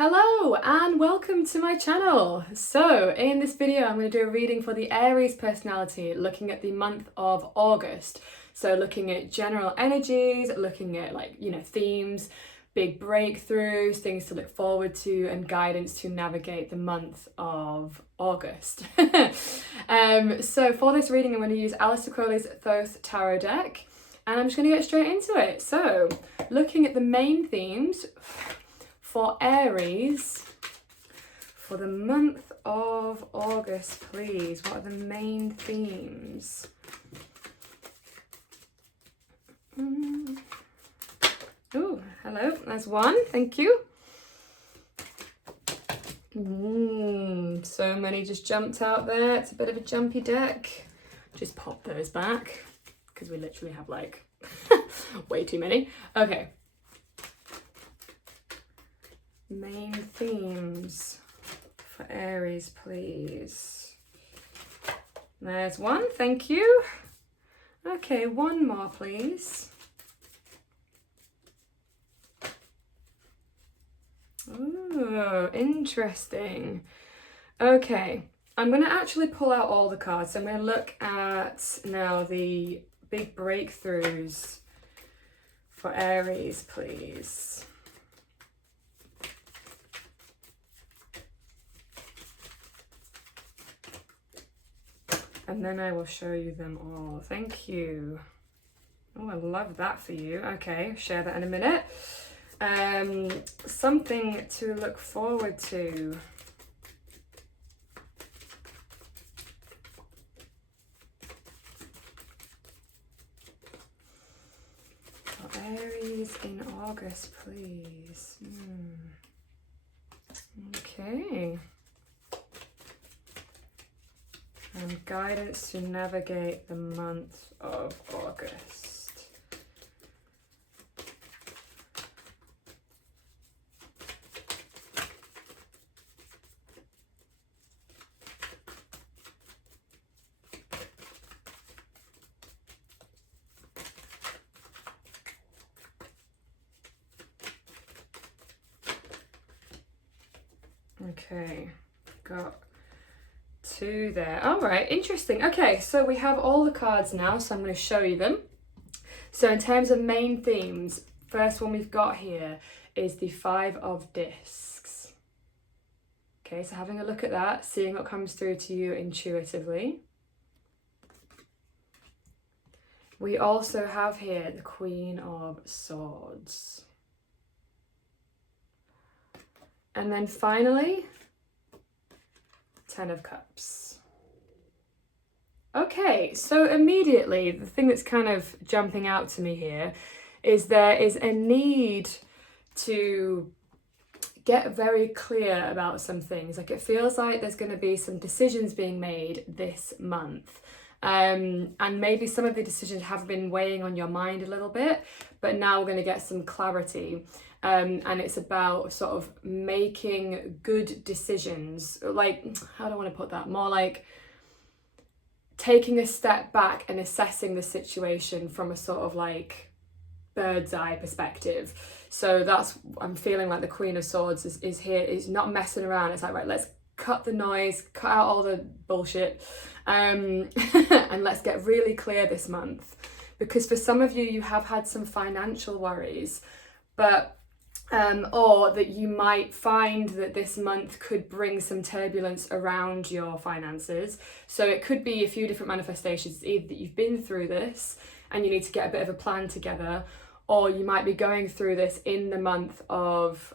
Hello and welcome to my channel. So in this video I'm going to do a reading for the Aries personality, looking at the month of August. So looking at general energies, looking at themes, big breakthroughs, things to look forward to, and guidance to navigate the month of August. So for this reading I'm going to use Aleister Crowley's Thoth Tarot Deck, and I'm just going to get straight into it. So looking at the main themes for Aries for the month of August, please. What are the main themes? Oh, hello, there's one, thank you. So many just jumped out there. It's a bit of a jumpy deck. Just pop those back because we literally have like way too many. Okay. Main themes for Aries, please. There's one, thank you. Okay, one more, please. Oh, interesting. Okay, I'm going to actually pull out all the cards. So I'm going to look at now the big breakthroughs for Aries, please. And then I will show you them all. Thank you. Oh, I love that for you. Okay, share that in a minute. Something to look forward to. For Aries in August, please. Okay. And guidance to navigate the month of August. Okay, got two there. All right, interesting. Okay, so we have all the cards now, so I'm going to show you them. So in terms of main themes, first one we've got here is the Five of Discs. Okay, so having a look at that, seeing what comes through to you intuitively. We also have here the Queen of Swords. And then finally, Ten of Cups. Okay, so immediately the thing that's kind of jumping out to me here is there is a need to get very clear about some things. Like, it feels like there's going to be some decisions being made this month. And maybe some of the decisions have been weighing on your mind a little bit, but now we're going to get some clarity. And it's about sort of making good decisions. Like, how do I want to put that? More like taking a step back and assessing the situation from a sort of like bird's eye perspective. So that's, I'm feeling like the Queen of Swords is here, is not messing around. It's like, right, let's cut the noise, cut out all the bullshit, and let's get really clear this month. Because for some of you, you have had some financial worries, but or that you might find that this month could bring some turbulence around your finances. So it could be a few different manifestations, either that you've been through this and you need to get a bit of a plan together, or you might be going through this in the month of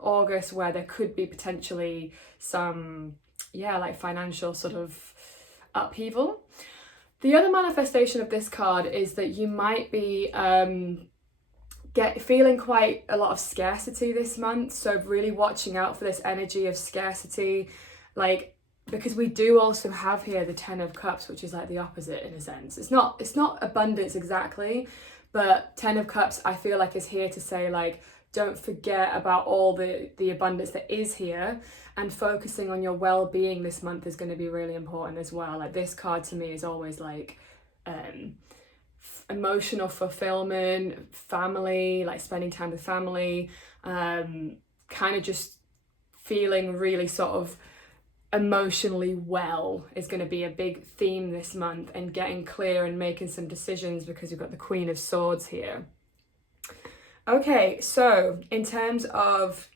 August, where there could be potentially some, like financial sort of upheaval. The other manifestation of this card is that you might be feeling quite a lot of scarcity this month, so really watching out for this energy of scarcity, like, because we do also have here the Ten of Cups, which is like the opposite in a sense. It's not abundance exactly, but Ten of Cups I feel like is here to say, like, don't forget about all the abundance that is here, and focusing on your well-being this month is going to be really important as well. Like, this card to me is always like emotional fulfillment, family, like spending time with family, kind of just feeling really sort of emotionally well is going to be a big theme this month, and getting clear and making some decisions because we've got the Queen of Swords here. Okay, so in terms of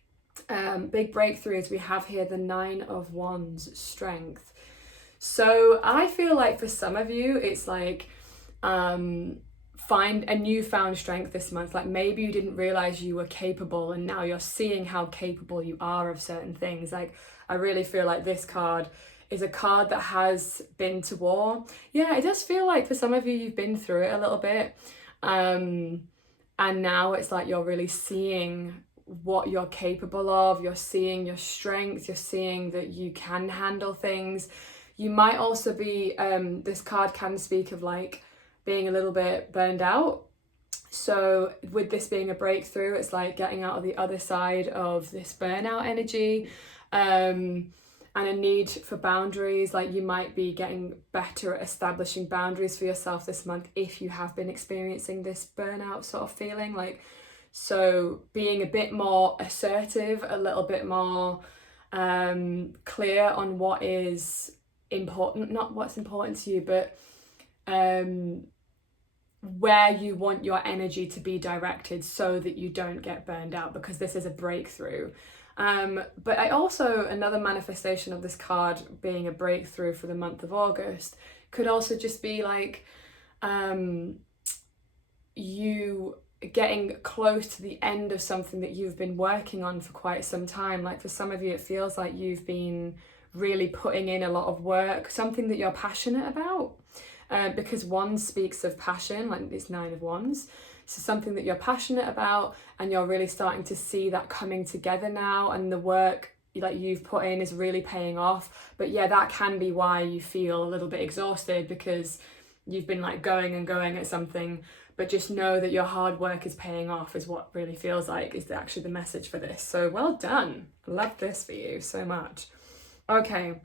big breakthroughs, we have here the Nine of Wands, strength. So I feel like for some of you, it's like find a newfound strength this month. Like maybe you didn't realize you were capable, and now you're seeing how capable you are of certain things. Like I really feel like this card is a card that has been to war. Yeah, it does feel like for some of you, you've been through it a little bit. And now it's like you're really seeing what you're capable of. You're seeing your strength. You're seeing that you can handle things. You might also be, this card can speak of like being a little bit burned out. So with this being a breakthrough, it's like getting out of the other side of this burnout energy, and a need for boundaries. Like you might be getting better at establishing boundaries for yourself this month if you have been experiencing this burnout sort of feeling. Like, so being a bit more assertive, a little bit more clear on what is important, not what's important to you, but where you want your energy to be directed so that you don't get burned out, because this is a breakthrough. But I also, another manifestation of this card being a breakthrough for the month of August could also just be like you getting close to the end of something that you've been working on for quite some time. Like for some of you, it feels like you've been really putting in a lot of work, something that you're passionate about, because Wands speaks of passion, like it's Nine of Wands. So something that you're passionate about, and you're really starting to see that coming together now, and the work that you've put in is really paying off. But yeah, that can be why you feel a little bit exhausted, because you've been like going and going at something. But just know that your hard work is paying off, is what really feels like is actually the message for this. So well done. Love this for you so much. Okay,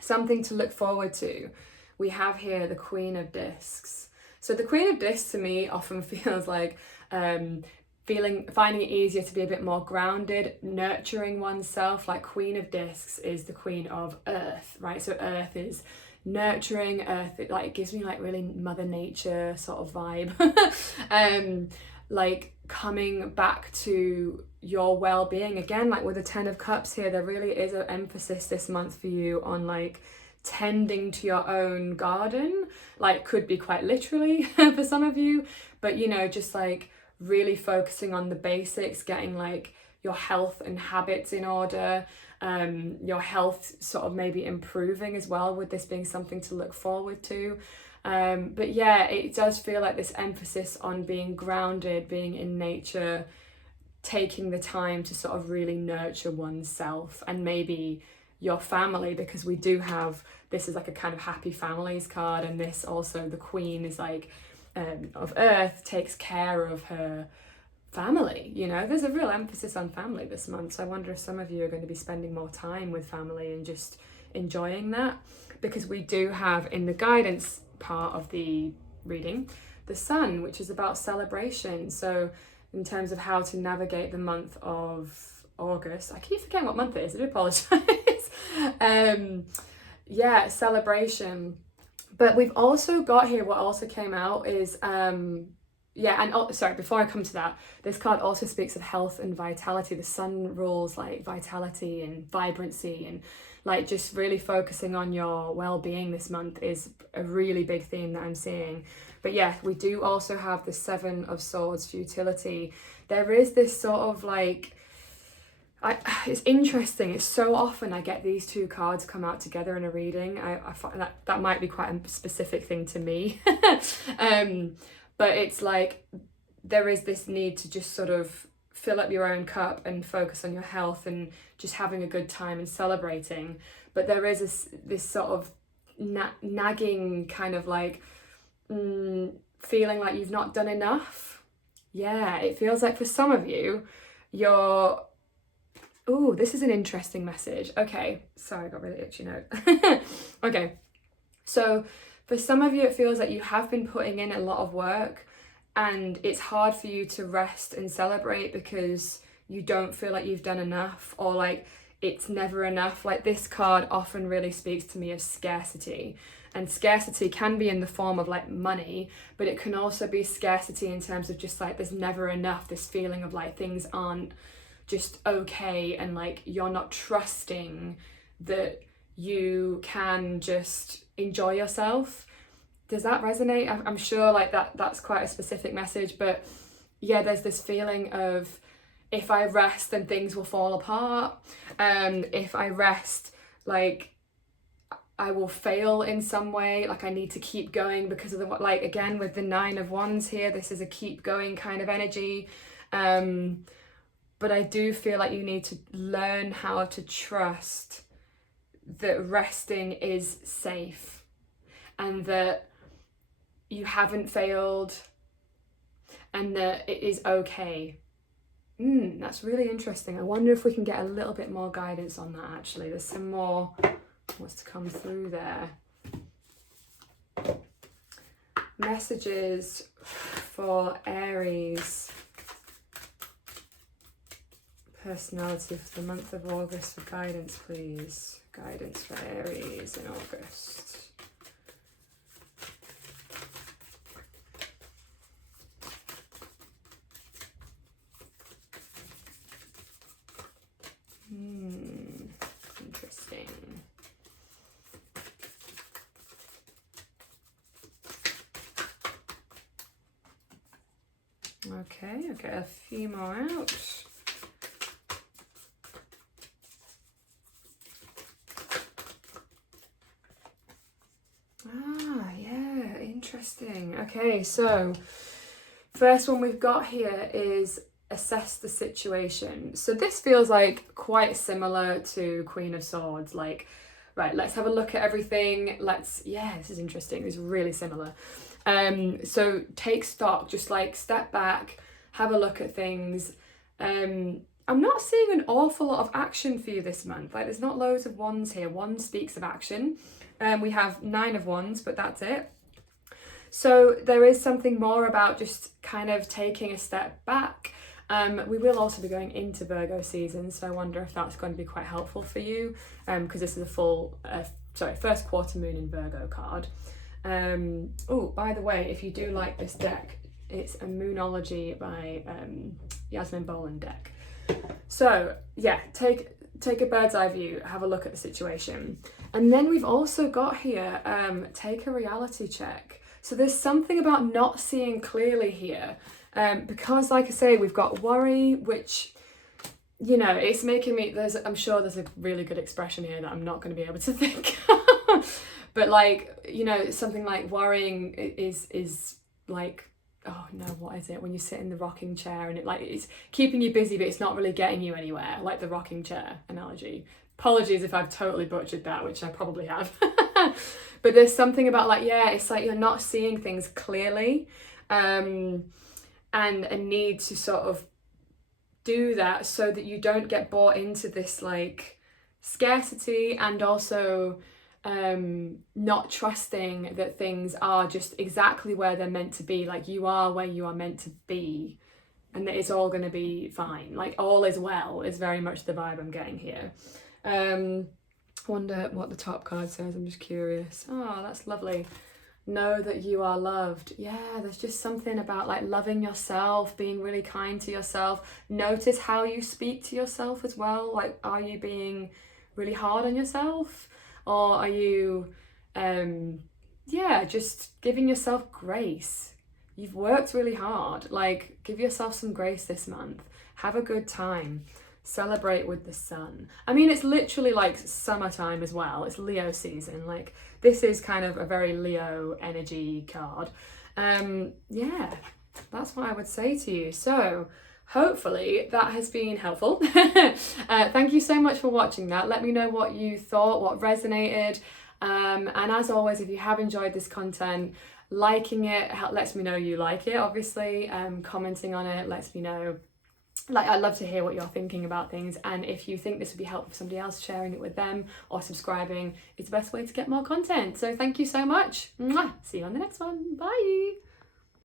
something to look forward to. We have here the Queen of Discs. So the Queen of Discs to me often feels like finding it easier to be a bit more grounded, nurturing oneself. Like Queen of Discs is the Queen of Earth, right? So Earth is nurturing. Earth, it gives me like really Mother Nature sort of vibe. Like coming back to your well-being again. Like with the Ten of Cups here, there really is an emphasis this month for you on like tending to your own garden. Like could be quite literally for some of you, but you know, just like really focusing on the basics, getting like your health and habits in order, your health sort of maybe improving as well, with this being something to look forward to. But yeah, it does feel like this emphasis on being grounded, being in nature, taking the time to sort of really nurture oneself and maybe your family, because we do have, this is like a kind of happy families card, and this also, the Queen is like of Earth, takes care of her family. You know, there's a real emphasis on family this month. So I wonder if some of you are going to be spending more time with family and just enjoying that, because we do have in the guidance part of the reading the Sun, which is about celebration. So in terms of how to navigate the month of August, I keep forgetting what month it is, I do apologise. Yeah, celebration. But we've also got here, what also came out is sorry, before I come to that, this card also speaks of health and vitality. The Sun rules like vitality and vibrancy, and like just really focusing on your well-being this month is a really big theme that I'm seeing. But yeah, we do also have the Seven of Swords, futility. There is this sort of like, it's interesting, it's so often I get these two cards come out together in a reading. I find that might be quite a specific thing to me. But it's like there is this need to just sort of fill up your own cup and focus on your health and just having a good time and celebrating. But there is this sort of nagging kind of like feeling like you've not done enough. Yeah, it feels like for some of you, you're... Oh, this is an interesting message. Okay, sorry, I got really itchy note. Okay, so for some of you, it feels like you have been putting in a lot of work and it's hard for you to rest and celebrate because you don't feel like you've done enough, or like it's never enough. Like, this card often really speaks to me of scarcity, and scarcity can be in the form of like money, but it can also be scarcity in terms of just like there's never enough, this feeling of like things aren't just okay, and like you're not trusting that you can just enjoy yourself. Does that resonate? I'm sure like that's quite a specific message, but yeah, there's this feeling of, if I rest, then things will fall apart. If I rest, like I will fail in some way. Like I need to keep going because of the, like again with the 9 of Wands here, this is a keep going kind of energy. But I do feel like you need to learn how to trust that resting is safe, and that you haven't failed, and that it is okay. That's really interesting. I wonder if we can get a little bit more guidance on that actually. There's some more what's to come through there. Messages for Aries personality for the month of August for guidance, please. Guidance for Aries in August. Interesting. Okay, I'll get a few more out. Yeah, interesting. Okay, so first one we've got here is assess the situation. So this feels like quite similar to Queen of Swords. Like, right, let's have a look at everything. Yeah, this is interesting. It's really similar. So take stock, just like step back, have a look at things. I'm not seeing an awful lot of action for you this month. Like, there's not loads of wands here. One speaks of action. We have 9 of Wands, but that's it. So there is something more about just kind of taking a step back. We will also be going into Virgo season, so I wonder if that's going to be quite helpful for you, because this is a full, first quarter moon in Virgo card. Oh, by the way, if you do like this deck, it's a Moonology by Yasmin Boland deck. So yeah, take a bird's eye view, have a look at the situation. And then we've also got here, take a reality check. So there's something about not seeing clearly here. Because like I say, we've got worry, which, you know, it's making me, I'm sure there's a really good expression here that I'm not going to be able to think. But like, you know, something like worrying is like, oh no, what is it? When you sit in the rocking chair and it's keeping you busy, but it's not really getting you anywhere, like the rocking chair analogy. Apologies if I've totally butchered that, which I probably have. But there's something about like, yeah, it's like you're not seeing things clearly. And a need to sort of do that so that you don't get bought into this like scarcity, and also not trusting that things are just exactly where they're meant to be. Like, you are where you are meant to be, and that it's all going to be fine. Like, all is well is very much the vibe I'm getting here. Wonder what the top card says. I'm just curious. Oh, that's lovely. Know that you are loved. Yeah, there's just something about like loving yourself, being really kind to yourself. Notice how you speak to yourself as well. Like, are you being really hard on yourself, or are you just giving yourself grace? You've worked really hard. Like, give yourself some grace this month. Have a good time. Celebrate with the sun. I mean, it's literally like summertime as well. It's Leo season. Like, this is kind of a very Leo energy card. Yeah, that's what I would say to you. So hopefully that has been helpful. Thank you so much for watching that. Let me know what you thought, what resonated. And as always, if you have enjoyed this content, liking it lets me know you like it, obviously. Commenting on it lets me know. Like, I'd love to hear what you're thinking about things, and if you think this would be helpful for somebody else, sharing it with them or subscribing is the best way to get more content. So thank you so much. Mwah! See you on the next one. Bye.